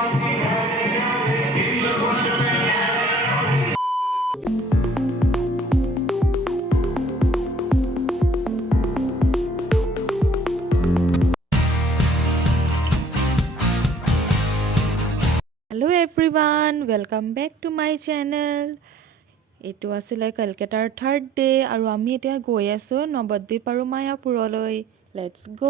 Hello' everyone, welcome back to my channel. এইটো আছিলে কলকাতাৰ থাৰ্ড ডে আৰু আমি এতিয়া গৈ আছোঁ নৱদ্বীপ আৰু মায়াপুৰলৈ। লেটছ গ'।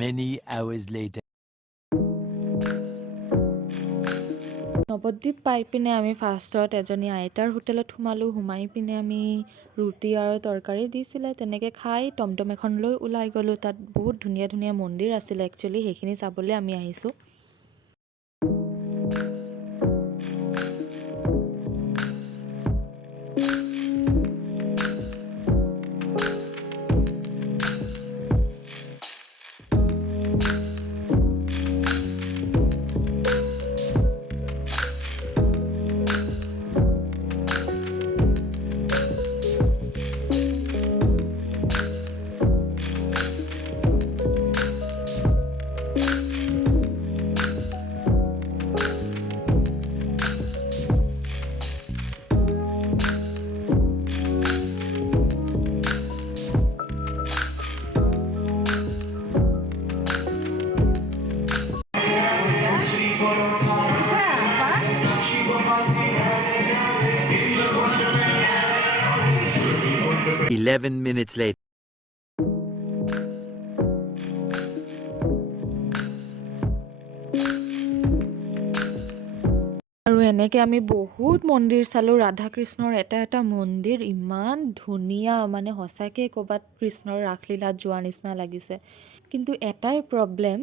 Many hours later. নৱদ্বীপ পাই পিনে আমি ফাৰ্ষ্টত এজনী আইতাৰ হোটেলত সোমাই পিনে আমি ৰুটি আৰু তৰকাৰী দিছিলে, তেনেকৈ খাই টমটম এখন লৈ ওলাই গ'লোঁ। তাত বহুত ধুনীয়া ধুনীয়া মন্দিৰ আছিলে, একচুৱেলি সেইখিনি চাবলৈ আমি আহিছোঁ। Eleven minutes later. আৰু এনেকৈ আমি বহুত মন্দিৰ চালোঁ। ৰাধা কৃষ্ণৰ এটা এটা মন্দিৰ ইমান ধুনীয়া, মানে সঁচাকৈ ক'ৰবাত কৃষ্ণৰ ৰাসলীলাত যোৱাৰ নিচিনা লাগিছে। কিন্তু এটাই প্ৰব্লেম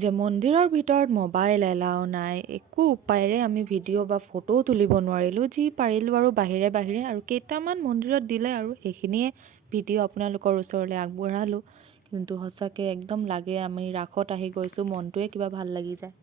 যে মন্দিৰৰ ভিতৰত মোবাইল এলাও নাই। একো উপায়েৰে আমি ভিডিঅ' বা ফটোও তুলিব নোৱাৰিলোঁ। যি পাৰিলোঁ আৰু বাহিৰে বাহিৰে আৰু কেইটামান মন্দিৰত দিলে আৰু সেইখিনিয়ে ভিডিঅ' আপোনালোকৰ ওচৰলৈ আগবঢ়ালোঁ। কিন্তু সঁচাকৈ একদম লাগে আমি ৰাসত আহি গৈছোঁ, মনটোৱে কিবা ভাল লাগি যায়।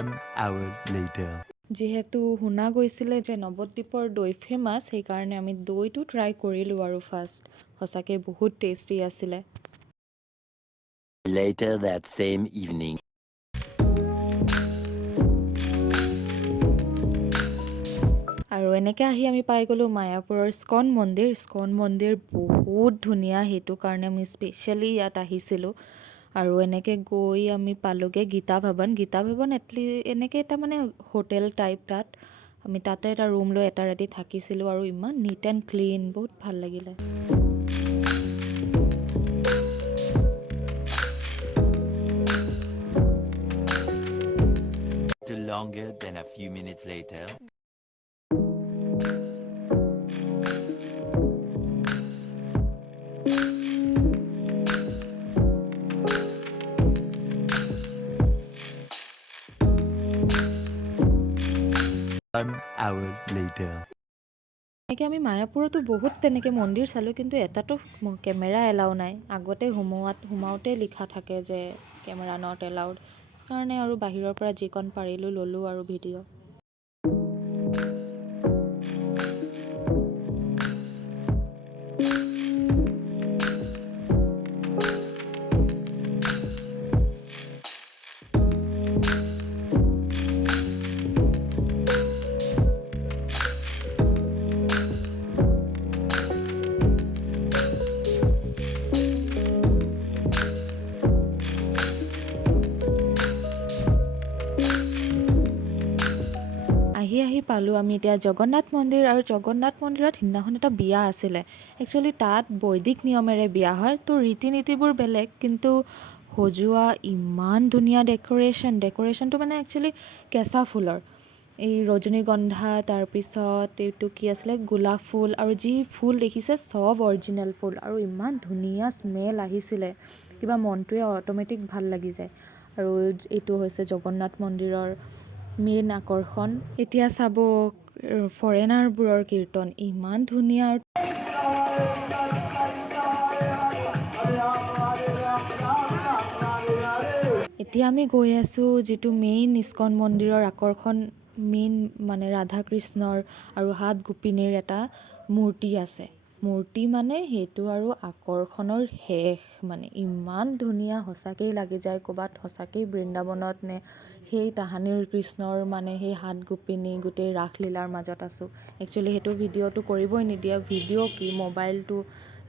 One hour later. যিহেতু শুনা গৈছিলে যে নৱদ্বীপৰ দৈ ফেমাছ, সেইকাৰণে আমি দৈটো ট্ৰাই কৰিলোঁ আৰু ফাৰ্ষ্ট। সঁচাকৈ বহুত টেষ্টি আছিলে। Later that same evening. আৰু এনেকৈ আহি আমি পাই গ'লোঁ মায়াপুৰৰ ইস্কন মন্দিৰ। ইস্কন মন্দিৰ বহুত ধুনীয়া, সেইটো কাৰণে আমি স্পেচিয়েলি ইয়াত আহিছিলোঁ। আৰু এনেকৈ গৈ আমি পালোঁগৈ গীতা ভৱন। এনেকৈ এটা মানে হোটেল টাইপ তাত। আমি তাতে এটা ৰুম লৈ এটা ৰাতি থাকিছিলোঁ আৰু ইমান নিট এণ্ড ক্লিন, বহুত ভাল লাগিলে। Longer than a few minutes later. One hour later. এনেকৈ আমি মায়াপুৰতো বহুত তেনেকৈ মন্দিৰ চালোঁ, কিন্তু এটাতো কেমেৰা এলাও নাই। আগতে সোমাওঁতে লিখা থাকে যে কেমেৰা নট এলাউড। সেইকাৰণে আৰু বাহিৰৰ পৰা যিকণ পাৰিলোঁ ল'লোঁ আৰু ভিডিঅ'। আহি পালোঁ আমি এতিয়া জগন্নাথ মন্দিৰ। আৰু জগন্নাথ মন্দিৰত সিদিনাখন এটা বিয়া আছিলে। একচুৱেলি তাত বৈদিক নিয়মেৰে বিয়া হয়, তো ৰীতি নীতিবোৰ বেলেগ, কিন্তু সজোৱা ইমান ধুনীয়া ডেক'ৰেশ্যনটো মানে একচুৱেলি কেঁচা ফুলৰ। এই ৰজনীগন্ধা, তাৰপিছত এইটো কি আছিলে গোলাপ ফুল, আৰু যি ফুল দেখিছে চব অৰিজিনেল ফুল, আৰু ইমান ধুনীয়া স্মেল আহিছিলে, কিবা মনটোৱে অট'মেটিক ভাল লাগি যায়। আৰু এইটো হৈছে জগন্নাথ মন্দিৰৰ মেইন আকৰ্ষণ। এতিয়া চাব ফৰেনাৰবোৰৰ কীৰ্তন, ইমান ধুনীয়া। এতিয়া আমি গৈ আছোঁ যিটো মেইন ইস্কন মন্দিৰৰ আকৰ্ষণ, মেইন মানে ৰাধা কৃষ্ণৰ আৰু হাত গোপিনীৰ এটা মূৰ্তি আছে। মূৰ্তি মানে সেইটো আৰু আকৰ্ষণৰ শেষ, মানে ইমান ধুনীয়া, সঁচাকেই লাগি যায় ক'ৰবাত সঁচাকেই বৃন্দাবনত নে সেই তাহানিৰ কৃষ্ণৰ মানে সেই হাত গোপিনী গোটেই ৰাসলীলাৰ মাজত আছোঁ। একচুৱেলি সেইটো ভিডিঅ'টো কৰিবই নিদিয়ে, ভিডিঅ' কি, মোবাইলটো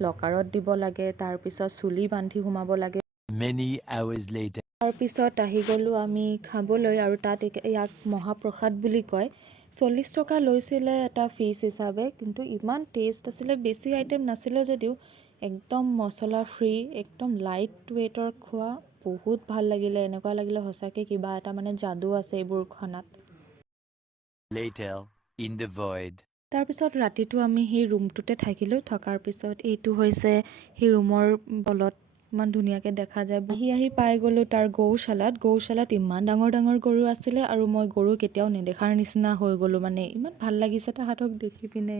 লকাৰত দিব লাগে, তাৰপিছত চুলি বান্ধি সোমাব লাগে। Many hours later. তাৰপিছত আহি গ'লোঁ আমি খাবলৈ, আৰু তাত ইয়াক মহাপ্ৰসাদ বুলি কয়। 40 টকা লৈছিলে এটা ফিজ হিচাপে, কিন্তু ইমান টেষ্ট আছিলে, বেছি আইটেম নাছিলে যদিও একদম মছলা ফ্ৰী, একদম লাইট ৱেইটৰ খোৱা, বহুত ভাল লাগিলে। এনেকুৱা লাগিলে সঁচাকৈ কিবা এটা মানে যাদু আছে এইবোৰ খানাত। Later, in the void. তাৰপিছত ৰাতিটো আমি সেই ৰুমটোতে থাকিলোঁ। থকাৰ পিছত এইটো হৈছে সেই ৰুমৰ তলত, ইমান ধুনীয়াকৈ দেখা যায়। আহি পাই গ'লোঁ তাৰ গৌশালাত ইমান ডাঙৰ ডাঙৰ গৰু আছিলে, আৰু মই গৰু কেতিয়াও নেদেখাৰ নিচিনা হৈ গ'লোঁ, মানে ইমান ভাল লাগিছে তাহাঁতক দেখি পিনে।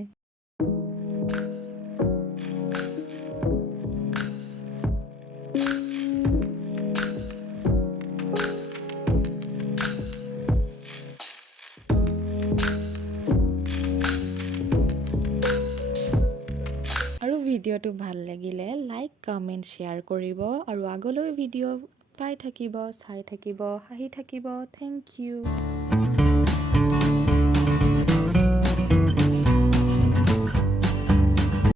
আৰু ভিডিঅ'টো ভাল লাগিলে লাইক, কমেণ্ট, শ্বেয়াৰ কৰিব, আৰু আগলৈ ভিডিঅ' পাই থাকিব, চাই থাকিব, হাঁহি থাকিব। Thank U.